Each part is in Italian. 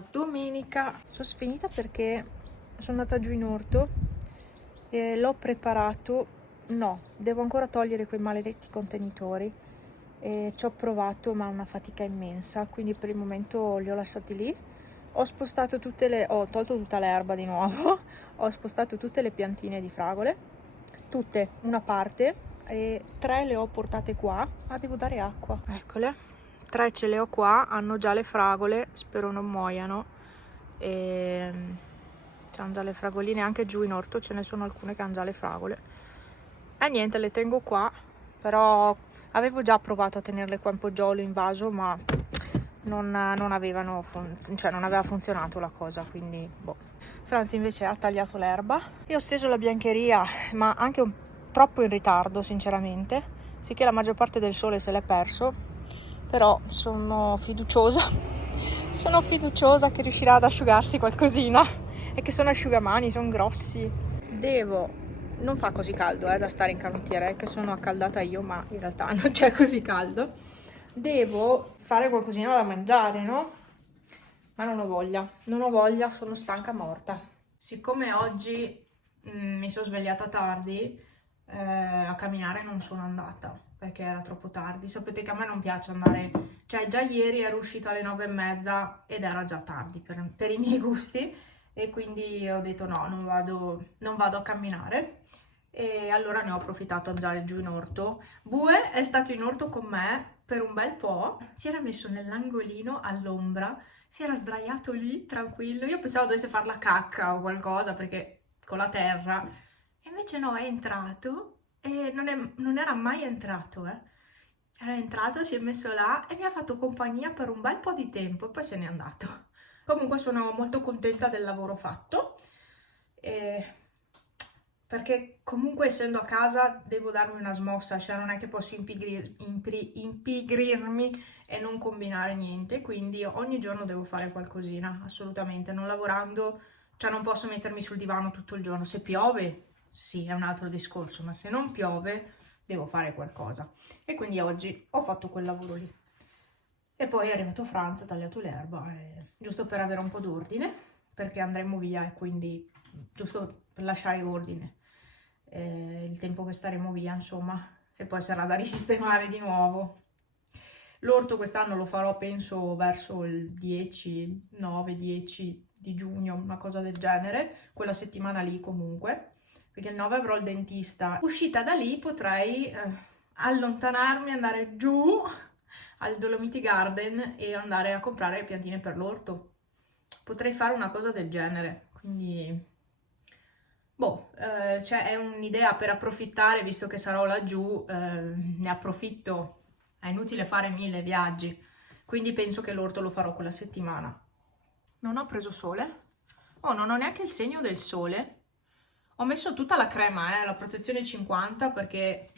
Domenica sono sfinita perché sono andata giù in orto e l'ho preparato. No, devo ancora togliere quei maledetti contenitori e ci ho provato, ma è una fatica immensa, quindi per il momento li ho lasciati lì. Ho spostato ho tolto tutta l'erba di nuovo, ho spostato tutte le piantine di fragole, tutte, una parte, e 3 le ho portate qua. Devo dare acqua, eccole. 3 ce le ho qua, hanno già le fragole, spero non muoiano. E c'hanno già le fragoline, anche giù in orto ce ne sono alcune che hanno già le fragole. E niente, le tengo qua, però avevo già provato a tenerle qua in poggiolo in vaso, ma non aveva funzionato la cosa, quindi boh. Franz invece ha tagliato l'erba e ho steso la biancheria, ma anche troppo in ritardo sinceramente, sicché la maggior parte del sole se l'è perso. Però sono fiduciosa che riuscirà ad asciugarsi qualcosina, e che sono asciugamani, sono grossi. Non fa così caldo da stare in canottiera, è che sono accaldata io, ma in realtà non c'è così caldo. Devo fare qualcosina da mangiare, no? Ma non ho voglia, sono stanca morta. Siccome oggi mi sono svegliata tardi, a camminare non sono andata perché era troppo tardi. Sapete che a me non piace andare, cioè già ieri ero uscita alle 9:30 ed era già tardi per i miei gusti, e quindi ho detto no, non vado a camminare. E allora ne ho approfittato ad andare giù in orto. Bue è stato in orto con me per un bel po', si era messo nell'angolino all'ombra, si era sdraiato lì tranquillo. Io pensavo dovesse fare la cacca o qualcosa perché con la terra, e invece no, è entrato e non era mai entrato, Era entrato, si è messo là e mi ha fatto compagnia per un bel po' di tempo e poi se n'è andato. Comunque sono molto contenta del lavoro fatto, perché comunque essendo a casa devo darmi una smossa, cioè non è che posso impigrirmi e non combinare niente, quindi ogni giorno devo fare qualcosina, assolutamente, non lavorando, cioè non posso mettermi sul divano tutto il giorno. Se piove, sì, è un altro discorso, ma se non piove devo fare qualcosa. E quindi oggi ho fatto quel lavoro lì. E poi è arrivato Franz, ha tagliato l'erba, giusto per avere un po' d'ordine, perché andremo via e quindi giusto per lasciare ordine il tempo che staremo via, insomma, e poi sarà da risistemare di nuovo. L'orto quest'anno lo farò penso verso il 10, 9-10 di giugno, una cosa del genere, quella settimana lì comunque, perché il 9 avrò il dentista. Uscita da lì potrei allontanarmi, andare giù al Dolomiti Garden e andare a comprare le piantine per l'orto. Potrei fare una cosa del genere, quindi boh, cioè è un'idea per approfittare, visto che sarò laggiù, ne approfitto. È inutile fare 1000 viaggi, quindi penso che l'orto lo farò quella settimana. Non ho preso sole. Oh, non ho neanche il segno del sole. Ho messo tutta la crema, la protezione 50, perché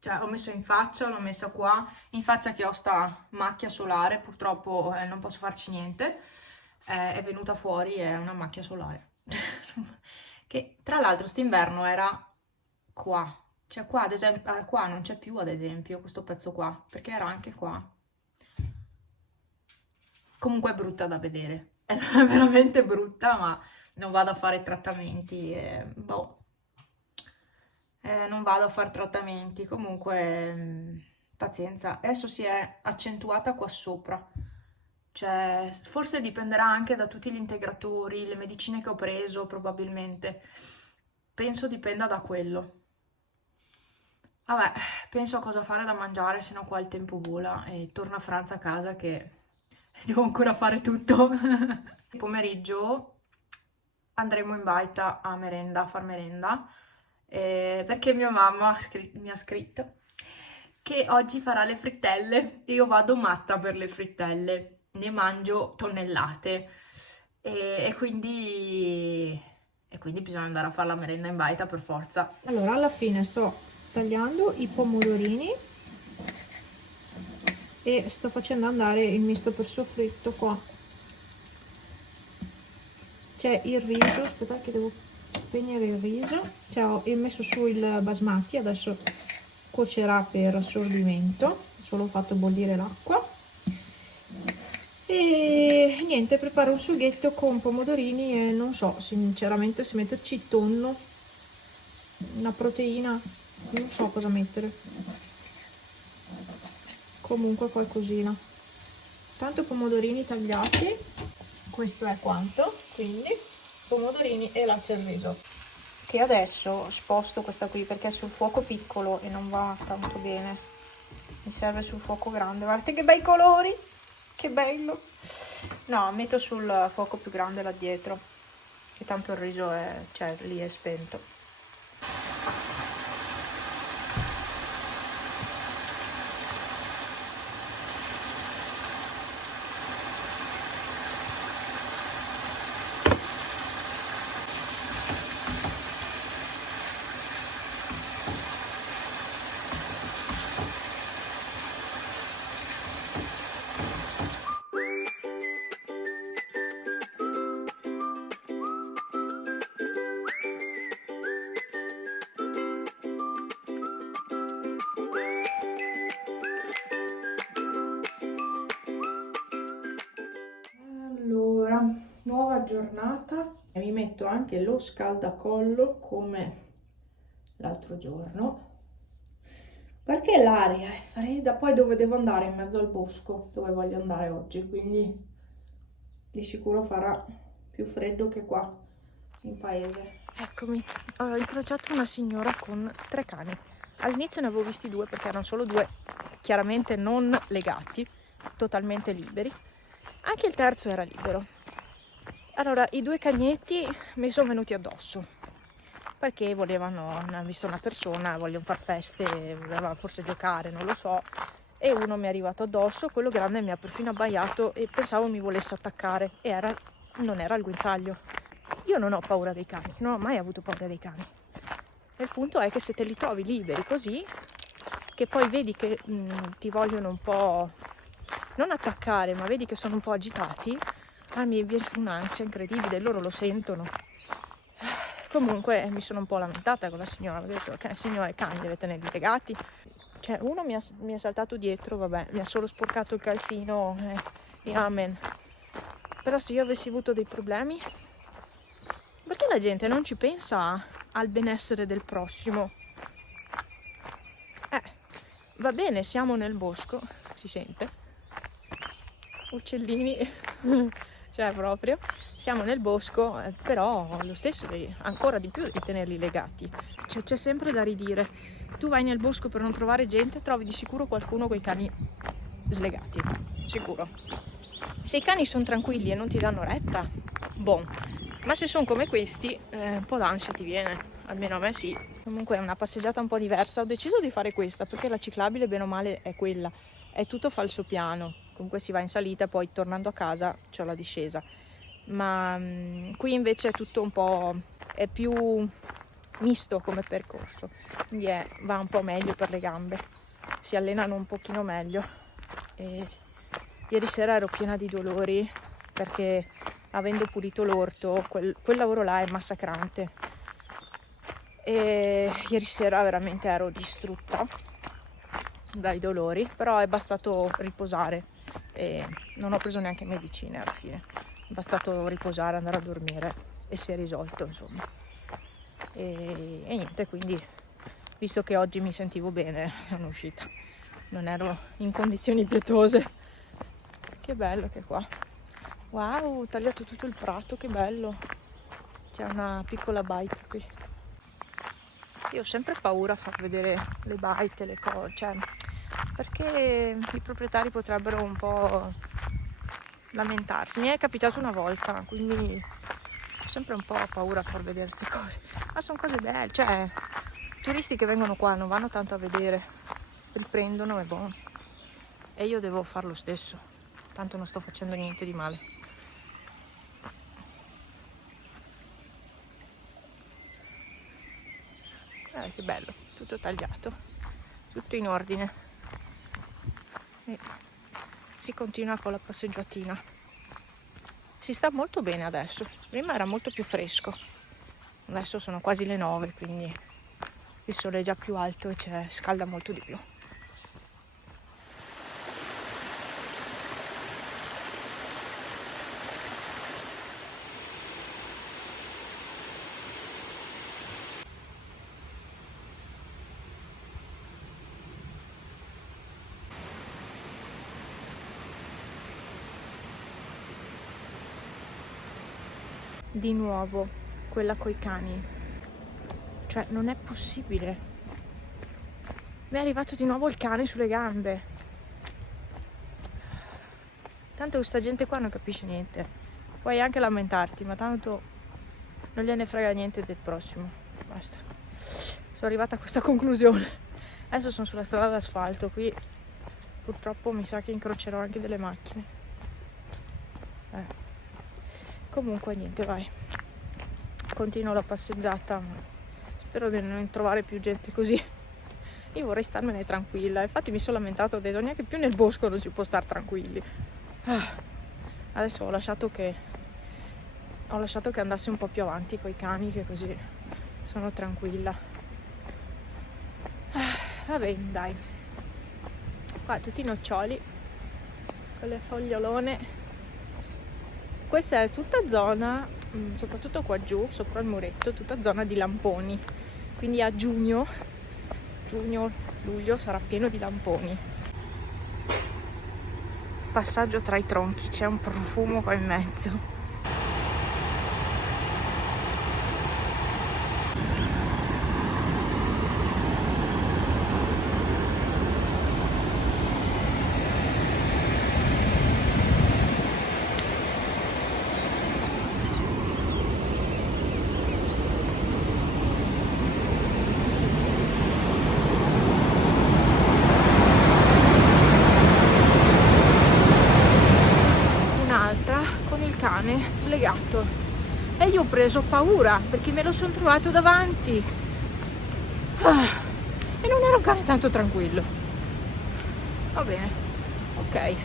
cioè, ho messo in faccia, l'ho messa qua, in faccia che ho sta macchia solare, purtroppo non posso farci niente, è venuta fuori, è una macchia solare. Che tra l'altro st'inverno era qua, cioè qua ad esempio, qua non c'è più ad esempio questo pezzo qua, perché era anche qua. Comunque è brutta da vedere, è veramente brutta, ma non vado a fare trattamenti, boh. Non vado a fare trattamenti, comunque pazienza. Adesso si è accentuata qua sopra, cioè forse dipenderà anche da tutti gli integratori, le medicine che ho preso probabilmente, penso dipenda da quello. Vabbè, penso a cosa fare da mangiare, se no qua il tempo vola e torna Franz a casa che devo ancora fare tutto. Il pomeriggio andremo in baita a merenda, a far merenda, perché mia mamma mi ha scritto che oggi farà le frittelle e io vado matta per le frittelle, ne mangio tonnellate e quindi bisogna andare a fare la merenda in baita per forza. Allora, alla fine sto tagliando i pomodorini e sto facendo andare il misto per soffritto qua. C'è il riso, aspetta che devo spegnere il riso, cioè ho messo su il basmati, adesso cuocerà per assorbimento, solo ho fatto bollire l'acqua, e E niente, preparo un sughetto con pomodorini e non so sinceramente se metterci tonno, una proteina, non so cosa mettere, comunque qualcosina. Tanto pomodorini tagliati, questo è quanto, quindi pomodorini e latte al riso. Che adesso sposto questa qui perché è sul fuoco piccolo e non va tanto bene, mi serve sul fuoco grande. Guardate che bei colori, che bello. No, metto sul fuoco più grande là dietro, che tanto il riso è, cioè, lì è spento. Allora, nuova giornata, mi metto anche lo scaldacollo come l'altro giorno perché l'aria è fredda, poi dove devo andare? In mezzo al bosco dove voglio andare oggi, quindi di sicuro farà più freddo che qua in paese. Eccomi, ho incrociato una signora con 3 cani. All'inizio ne avevo visti 2 perché erano solo 2, chiaramente non legati, totalmente liberi. Anche il terzo era libero. Allora, i 2 cagnetti mi sono venuti addosso perché hanno visto una persona, vogliono far feste, volevano forse giocare, non lo so, e uno mi è arrivato addosso, quello grande mi ha perfino abbaiato e pensavo mi volesse attaccare e non era il guinzaglio. Io non ho paura dei cani, non ho mai avuto paura dei cani. E il punto è che se te li trovi liberi così, che poi vedi che ti vogliono un po', non attaccare, ma vedi che sono un po' agitati, mi viene su un'ansia incredibile, loro lo sentono. Comunque mi sono un po' lamentata con la signora, ho detto che signora, i cani deve tenerli legati. Cioè, uno mi è saltato dietro, vabbè, mi ha solo sporcato il calzino, e amen. Però se io avessi avuto dei problemi, perché la gente non ci pensa al benessere del prossimo? Va bene, siamo nel bosco, si sente, uccellini, cioè proprio, siamo nel bosco, però lo stesso, ancora di più devi tenerli legati, cioè, c'è sempre da ridire. Tu vai nel bosco per non trovare gente, trovi di sicuro qualcuno con i cani slegati, sicuro. Se i cani sono tranquilli e non ti danno retta, bon, ma se sono come questi, un po' d'ansia ti viene, almeno a me sì. Comunque è una passeggiata un po' diversa, ho deciso di fare questa perché la ciclabile bene o male è quella, è tutto falsopiano, comunque si va in salita, poi tornando a casa c'ho la discesa, ma qui invece è tutto un po', è più misto come percorso, quindi va un po' meglio per le gambe, si allenano un pochino meglio. E ieri sera ero piena di dolori perché avendo pulito l'orto, quel lavoro là è massacrante e ieri sera veramente ero distrutta dai dolori, però è bastato riposare e non ho preso neanche medicine alla fine, è bastato riposare, andare a dormire e si è risolto, insomma. E niente, quindi visto che oggi mi sentivo bene sono uscita, non ero in condizioni pietose. Che bello che è qua, wow, ho tagliato tutto il prato, che bello, c'è una piccola baita qui. Io ho sempre paura a far vedere le baite, le cose, cioè, perché i proprietari potrebbero un po' lamentarsi. Mi è capitato una volta, quindi ho sempre un po' paura a far vedere queste cose. Ma sono cose belle, cioè, turisti che vengono qua non vanno tanto a vedere, riprendono e boh. E io devo fare lo stesso, tanto non sto facendo niente di male. Che bello, tutto tagliato, tutto in ordine. E si continua con la passeggiatina. Si sta molto bene adesso, prima era molto più fresco, adesso sono quasi le 9, quindi il sole è già più alto e scalda molto di più. di nuovo quella coi cani. Cioè, non è possibile. Mi è arrivato di nuovo il cane sulle gambe. Tanto questa gente qua non capisce niente. Puoi anche lamentarti, ma tanto non gliene frega niente del prossimo. Basta. Sono arrivata a questa conclusione. Adesso sono sulla strada d'asfalto. Qui purtroppo mi sa che incrocerò anche delle macchine. Comunque niente, vai. Continuo la passeggiata, ma spero di non trovare più gente così. Io vorrei starmene tranquilla. Infatti mi sono lamentato, ho detto neanche più nel bosco non si può star tranquilli. Adesso ho lasciato che andasse un po' più avanti coi cani, che così sono tranquilla. Va bene, dai. Qua tutti i noccioli con le fogliolone. Questa è tutta zona, soprattutto qua giù, sopra il muretto, tutta zona di lamponi. Quindi a giugno, luglio sarà pieno di lamponi. Passaggio tra i tronchi, c'è un profumo qua in mezzo. Slegato e io ho preso paura perché me lo sono trovato davanti e non era un cane tanto tranquillo. Va bene, ok,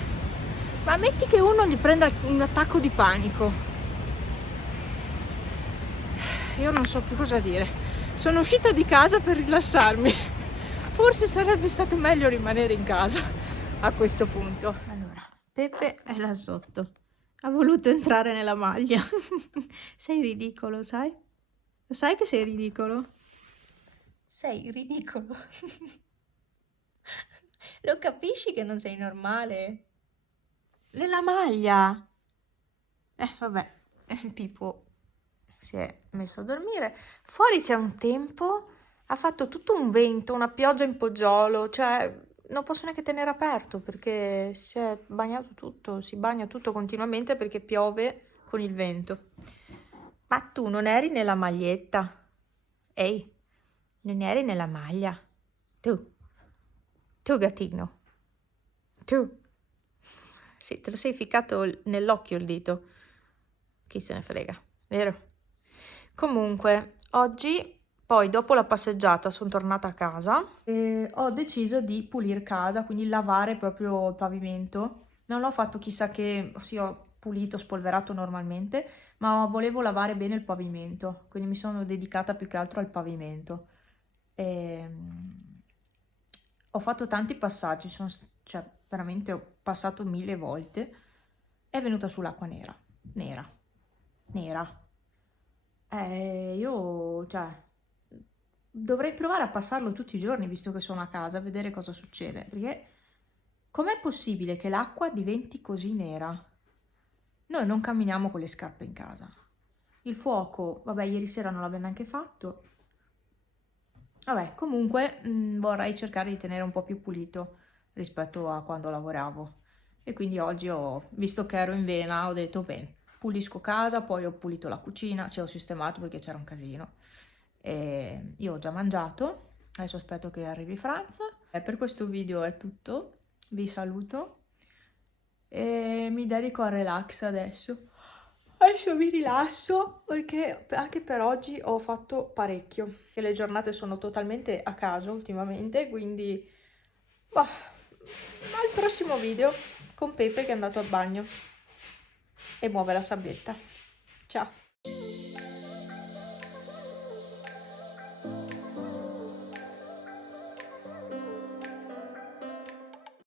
ma metti che uno gli prenda un attacco di panico, io non so più cosa dire. Sono uscita di casa per rilassarmi. Forse sarebbe stato meglio rimanere in casa a questo punto. Allora, Pepe è là sotto. Ha voluto entrare nella maglia. Sei ridicolo, sai? Lo sai che sei ridicolo? Sei ridicolo. Lo capisci che non sei normale? Nella maglia. Vabbè, Pippo si è messo a dormire. Fuori c'è un tempo, ha fatto tutto un vento, una pioggia in poggiolo, cioè non posso neanche tenere aperto perché si è bagnato tutto, si bagna tutto continuamente perché piove con il vento. Ma tu non eri nella maglietta? Ehi, non eri nella maglia? Tu gattino, tu. Sì, te lo sei ficcato nell'occhio il dito. Chi se ne frega, vero? Comunque, oggi... Poi dopo la passeggiata sono tornata a casa e ho deciso di pulire casa, quindi lavare proprio il pavimento. Non l'ho fatto chissà che, sì, ho pulito, spolverato normalmente, ma volevo lavare bene il pavimento, quindi mi sono dedicata più che altro al pavimento. Ho fatto tanti passaggi, cioè veramente ho passato 1000 volte. È venuta sull'acqua nera, nera. Io, cioè... Dovrei provare a passarlo tutti i giorni, visto che sono a casa, a vedere cosa succede. Perché com'è possibile che l'acqua diventi così nera? Noi non camminiamo con le scarpe in casa. Il fuoco, vabbè, ieri sera non l'abbiamo neanche fatto. Vabbè, comunque vorrei cercare di tenere un po' più pulito rispetto a quando lavoravo. E quindi oggi visto che ero in vena, ho detto, bene, pulisco casa, poi ho pulito la cucina, ci ho sistemato perché c'era un casino. E io ho già mangiato, adesso aspetto che arrivi Franz. Per questo video è tutto, vi saluto e mi dedico al relax adesso. Adesso mi rilasso perché anche per oggi ho fatto parecchio e le giornate sono totalmente a caso ultimamente, quindi bah, al prossimo video con Pepe che è andato al bagno e muove la sabbietta. Ciao!